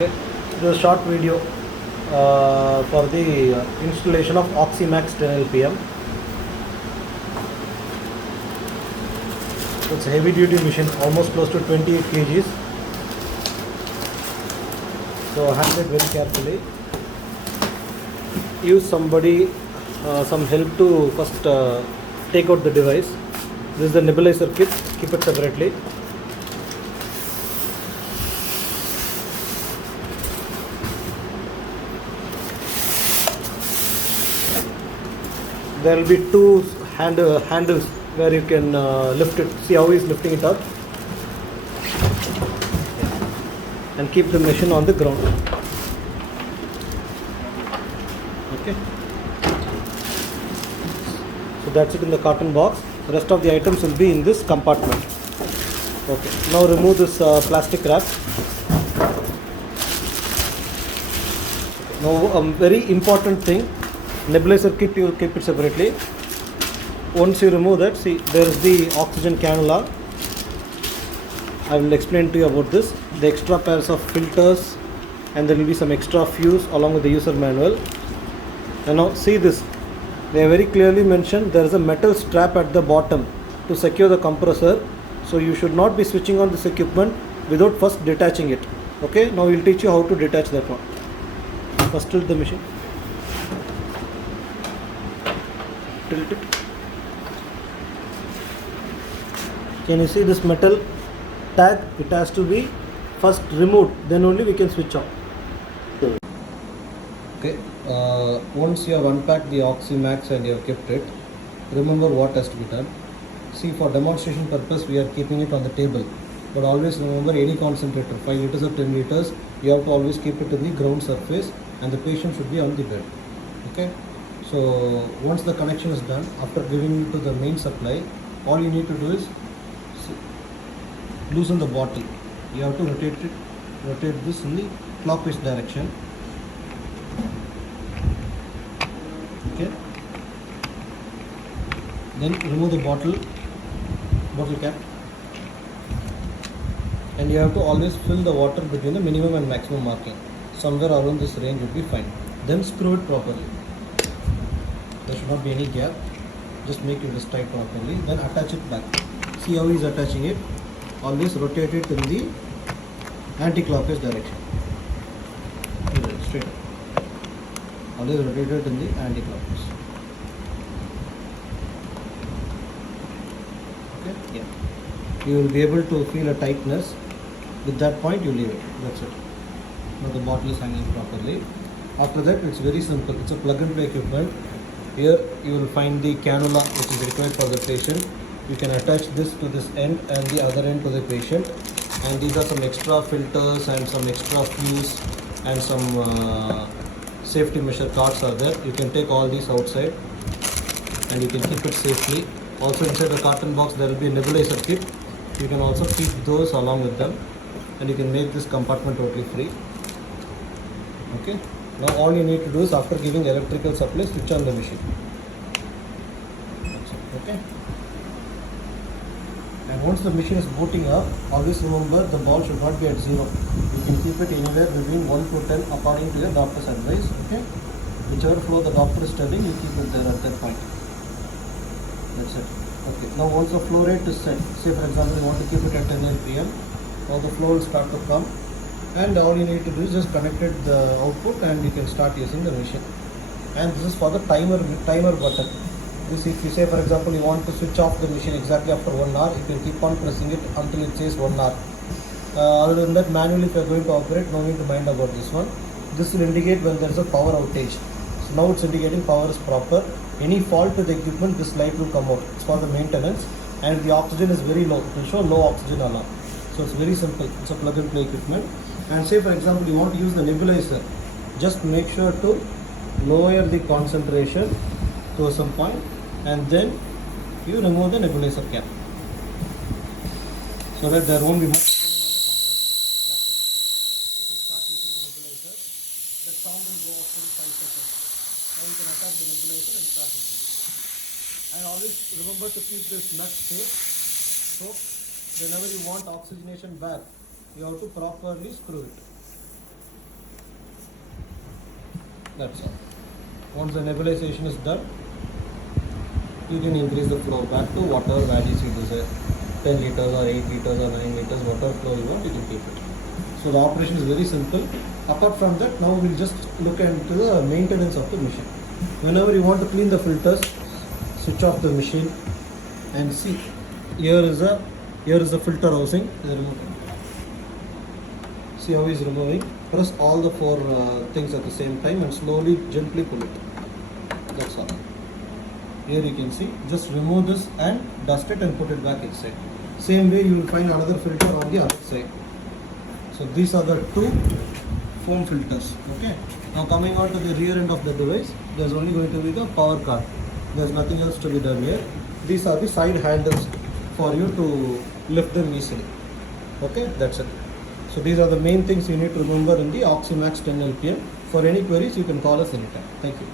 The short video for the installation of Oxymax 10 LPM. It's a heavy duty machine, almost close to 28 kgs. So handle it very carefully. Use some help to first take out the device. This is the nebulizer kit, keep it separately. There will be two handles where you can lift it. See how he is lifting it up, and keep the machine on the ground. Okay. So that's it in the carton box. The rest of the items will be in this compartment. Okay. Now remove this plastic wrap. Now very important thing. Nebulizer kit, you will keep it separately. Once you remove that, see there is the oxygen cannula. I will explain to you about this. The extra pairs of filters, and there will be some extra fuse along with the user manual. And now see this. They are very clearly mentioned there is a metal strap at the bottom to secure the compressor. So you should not be switching on this equipment without first detaching it. Okay. Now we will teach you how to detach that one. First tilt the machine. Tilt it. Can you see this metal tag? It has to be first removed, then only we can switch off. Okay, once you have unpacked the Oxymax and you have kept it, remember what has to be done. See, for demonstration purpose we are keeping it on the table, but always remember any concentrator, 5 liters or 10 liters, you have to always keep it in the ground surface and the patient should be on the bed. Okay. So once the connection is done, after giving it to the main supply, all you need to do is loosen the bottle. You have to rotate this in the clockwise direction. Okay. Then remove the bottle cap, and you have to always fill the water between the minimum and maximum marking. Somewhere around this range would be fine. Then screw it properly. There should not be any gap. Just make it tight properly. Then attach it back. See how he is attaching it. Always rotate it in the anti-clockwise direction. Straight up. Always rotate it in the anti-clockwise. Okay? Yeah. You will be able to feel a tightness. With that point, you leave it. That's it. Now the bottle is hanging properly. After that, it's very simple. It's a plug-and-play equipment. Here you will find the cannula which is required for the patient. You can attach this to this end and the other end to the patient. And these are some extra filters and some extra fuse and some safety measure cards are there. You can take all these outside and you can keep it safely. Also inside the carton box there will be a nebulizer kit. You can also keep those along with them, and you can make this compartment totally free. Okay. Now all you need to do is, after giving electrical supply, switch on the machine. That's it. Okay. And once the machine is booting up, always remember the ball should not be at 0. You can keep it anywhere between 1 to 10 according to your doctor's advice. Okay. Whichever flow the doctor is telling, you keep it there at that point. That's it. Okay. Now once the flow rate is set, say for example you want to keep it at 10 LPM, now the flow will start to come. And all you need to do is just connect it the output and you can start using the machine. And this is for the timer button. This, if you say for example you want to switch off the machine exactly after 1 hour, you can keep on pressing it until it says 1 hour. Other than that, manually if you are going to operate, no need to mind about this one. This will indicate when there is a power outage. So now it's indicating power is proper. Any fault to the equipment, this light will come out. It's for the maintenance, and if the oxygen is very low, it will show low oxygen alarm. So it's very simple. It's a plug and play equipment. And say for example you want to use the nebulizer, just make sure to lower the concentration to some point, and then you remove the nebulizer cap so that there won't be much strain on the compressor. That's it. You can start using the nebulizer. The sound will go off in 5 seconds. Now you can attach the nebulizer and start using it. And always remember to keep this nut safe. So whenever you want oxygenation back, you have to properly screw it. That's all. Once the nebulization is done, you can increase the flow back to whatever values you desire. 10 liters or 8 liters or 9 liters, whatever flow you want, you can keep it. So the operation is very simple. Apart from that, now we'll just look into the maintenance of the machine. Whenever you want to clean the filters, switch off the machine and see. Here is the filter housing. See how he's removing. Press all the four things at the same time and slowly, gently pull it. That's all. Here you can see, just remove this and dust it and put it back inside. Same way you will find another filter on the other side. So these are the two foam filters. Okay. Now coming on to the rear end of the device, there's only going to be the power card. There's nothing else to be done here. These are the side handles for you to lift them easily. Okay, that's it. So these are the main things you need to remember in the Oxymax 10 LPM. For any queries, you can call us anytime. Thank you.